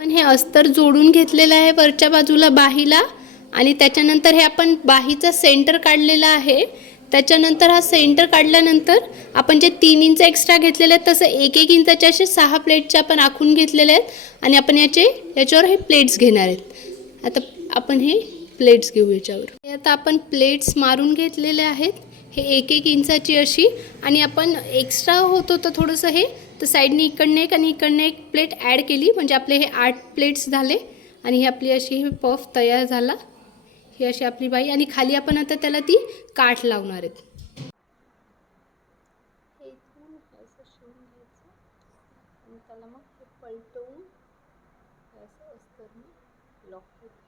पण हे अस्तर जोडून घेतलेलं आहे वरच्या बाजूला बाहीला, आणि त्याच्यानंतर हे आपण बाहीचा सेंटर काढलेला आहे. त्याच्यानंतर हा सेंटर काढल्यानंतर आपण जे 3 इंच एक्स्ट्रा घेतलेले आहेत तसं 1-1 इंचाचे असे 6 प्लेट्स आपण आखून घेतलेले आहेत आणि आपण याच्यावर हे प्लेट्स घेणार आहेत. आता आपण हे प्लेट्स घेऊ याच्यावर. आता आपण प्लेट्स मारून घेतलेले आहेत, हे 1-1 इंचाची अशी, आणि आपण एक्स्ट्रा होत होतं थोडंसं हे, तर साईडने इकडनं एक आणि इकडनं एक प्लेट ॲड केली, म्हणजे आपले हे 8 प्लेट्स झाले. आणि ही आपली अशी ही पफ तयार झाला. ही अशी आपली बाई, आणि खाली आपण आता त्याला ती काठ लावणार आहेत. हे इथून असं शिवून घ्यायचं आणि त्याला मग हे पलटवून असं अस्तरने लॉक केलं.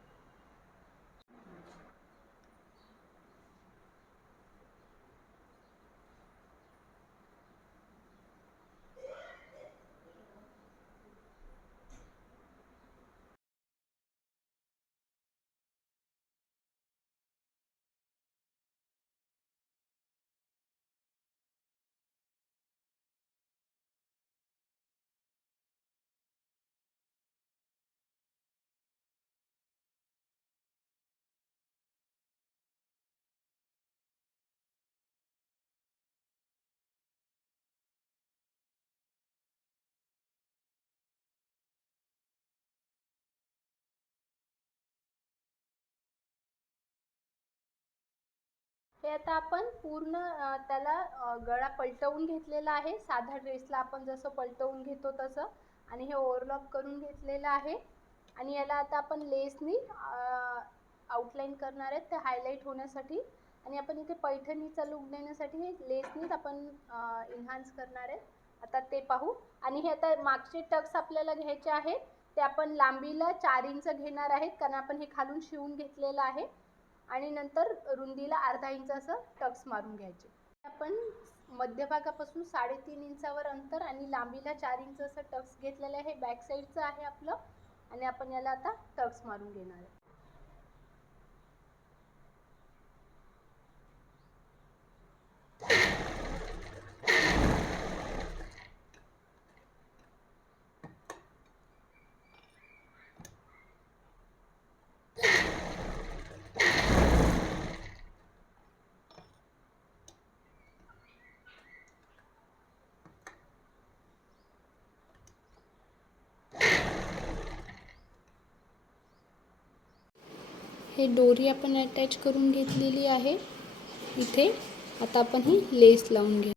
हे आता आपण पूर्ण त्याला गळा पलटवून घेतलेला आहे, साधा ड्रेसला आपण जसं पलटवून घेतो तसं, आणि हे ओव्हरलॉक करून घेतलेलं आहे. आणि याला आता आपण लेसनी आउटलाईन करणार आहेत, ते हायलाईट होण्यासाठी. आणि आपण इथे पैठणीचा लुक देण्यासाठी हे लेसनीच आपण इन्हान्स करणार आहे. आता ते पाहू. आणि हे आता मागचे टक्स आपल्याला घ्यायचे आहेत, ते आपण लांबीला 4 इंच घेणार आहेत, कारण आपण हे खालून शिवून घेतलेलं आहे. आणि नंतर रुंदीला अर्धा इंच असं टक्स मारून घ्यायचे. आपण मध्यभागापासून 3.5 इंचावर अंतर आणि लांबीला 4 इंच असं टक्स घेतलेलं आहे. बॅक साईडचं आहे आपलं, आणि आपण याला आता टक्स मारून घेणार आहे. हे दोरी आपण अटॅच करून घेतलेली आहे इथे. आता आपण ही लेस लावून घेऊ.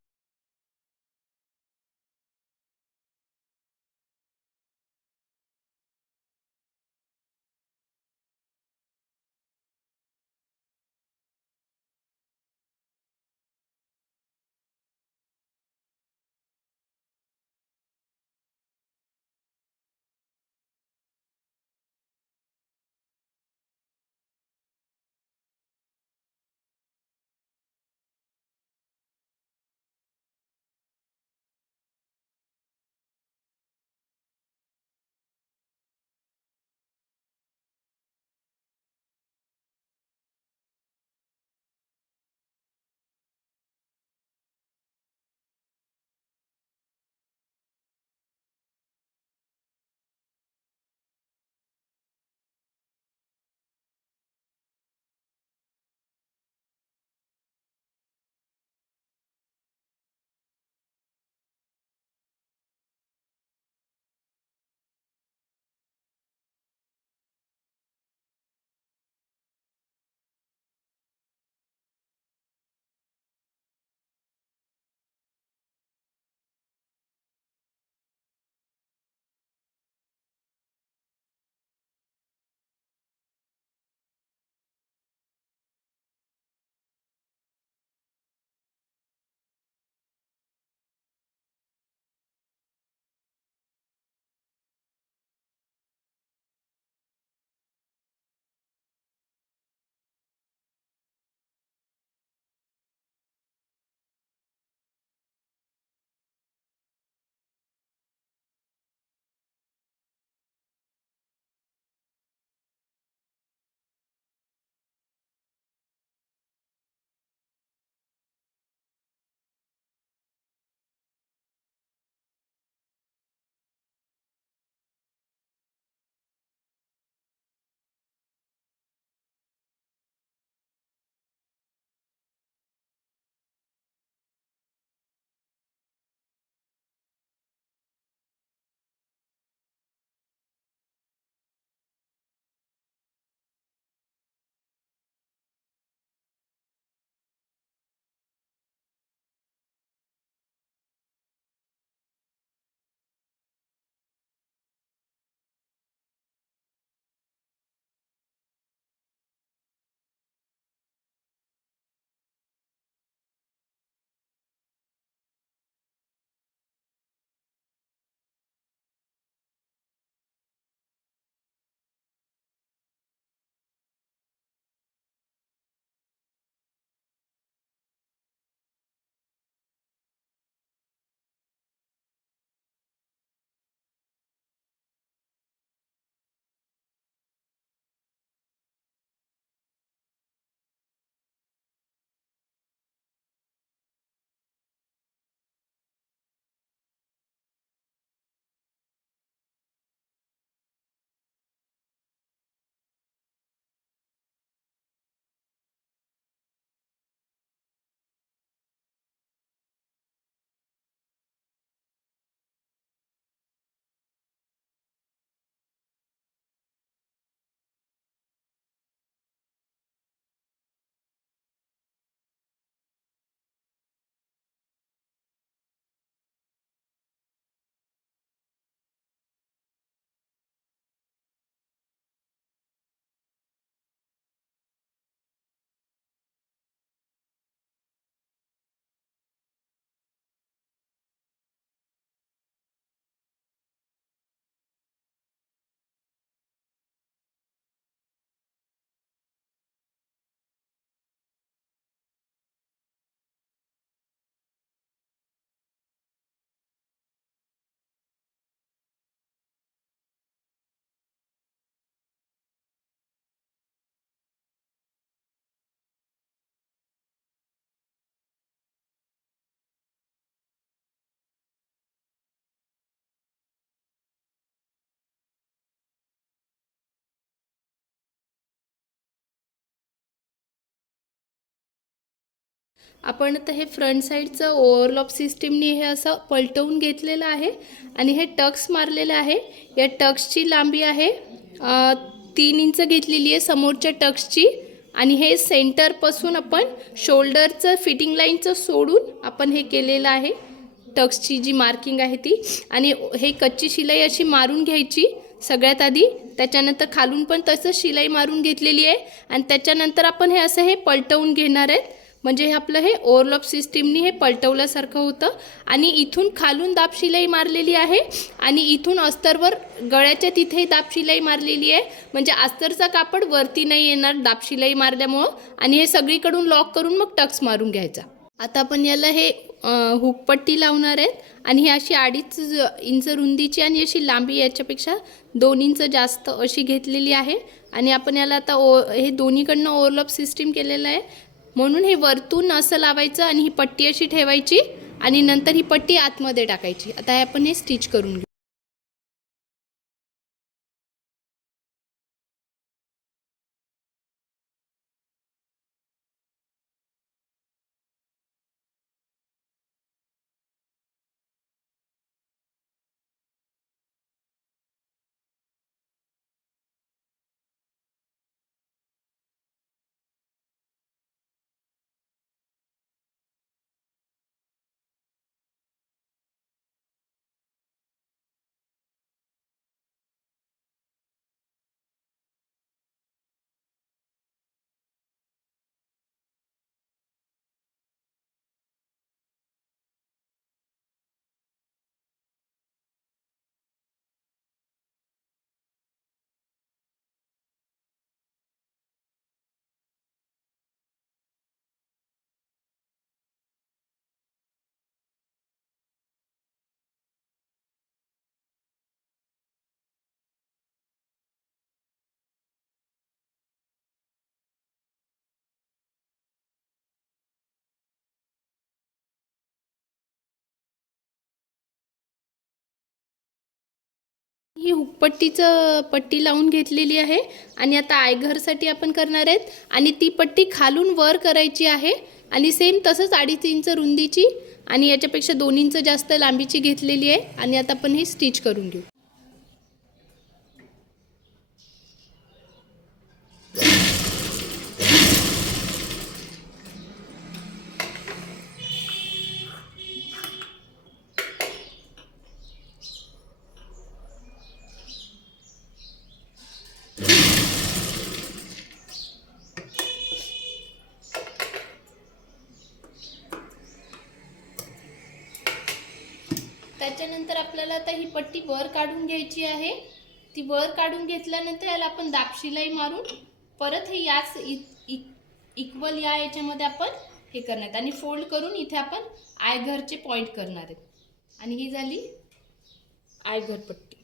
आपण आता हे फ्रंट साईडचं ओव्हरलॉक सिस्टीमने हे असं पलटवून घेतलेलं आहे आणि हे टक्स मारलेलं आहे. या टक्सची लांबी आहे 3 इंच घेतलेली आहे समोरच्या टक्सची. आणि हे सेंटरपासून आपण शोल्डरचं फिटिंग लाईनचं सोडून आपण हे केलेलं आहे टक्सची जी मार्किंग आहे ती. आणि हे कच्ची शिलाई अशी मारून घ्यायची सगळ्यात आधी, त्याच्यानंतर खालून पण तसंच शिलाई मारून घेतलेली आहे. आणि त्याच्यानंतर आपण हे असं हे पलटवून घेणार आहेत, म्हणजे हे आपलं हे ओव्हरलॉक सिस्टीमनी हे पलटवल्यासारखं होतं. आणि इथून खालून दाब शिलाई मारलेली आहे आणि इथून अस्तरवर गळ्याच्या तिथे दाब शिलाई मारलेली आहे, म्हणजे अस्तरचा कापड वरती नाही येणार दाब शिलाई मारल्यामुळं. आणि हे सगळीकडून लॉक करून मग टक्स मारून घ्यायचा. आता आपण याला हे हुकपट्टी लावणार आहेत आणि ही अशी 2.5 इंच रुंदीची आणि अशी लांबी याच्यापेक्षा 2 इंच जास्त अशी घेतलेली आहे. आणि आपण याला आता हे दोन्हीकडनं ओव्हरलॉक सिस्टीम केलेलं आहे, म्हणून हे वरतून असं लावायचं आणि ही पट्टी अशी ठेवायची आणि नंतर ही पट्टी आतमध्ये टाकायची. आता हे आपण हे स्टिच करून घेऊ. ही हुकपट्टीचं पट्टी लावून घेतलेली आहे आणि आता आयघरसाठी आपण करणार आहेत. आणि ती पट्टी खालून वर करायची आहे आणि सेम तसंच 2.5 इंच रुंदीची आणि याच्यापेक्षा 2 इंच जास्त लांबीची घेतलेली आहे. आणि आता आपण हे स्टिच करून घेऊ. त्याच्यानंतर आपल्याला आता ही पट्टी वर काढून घ्यायची आहे. ती वर काढून घेतल्यानंतर याला आपण दाब शिलाई मारून परत हे याच इक्वल या याच्यामध्ये आपण हे करणार आहेत आणि फोल्ड करून इथे आपण आयघरचे पॉईंट करणार आहेत. आणि ही झाली आयघर पट्टी.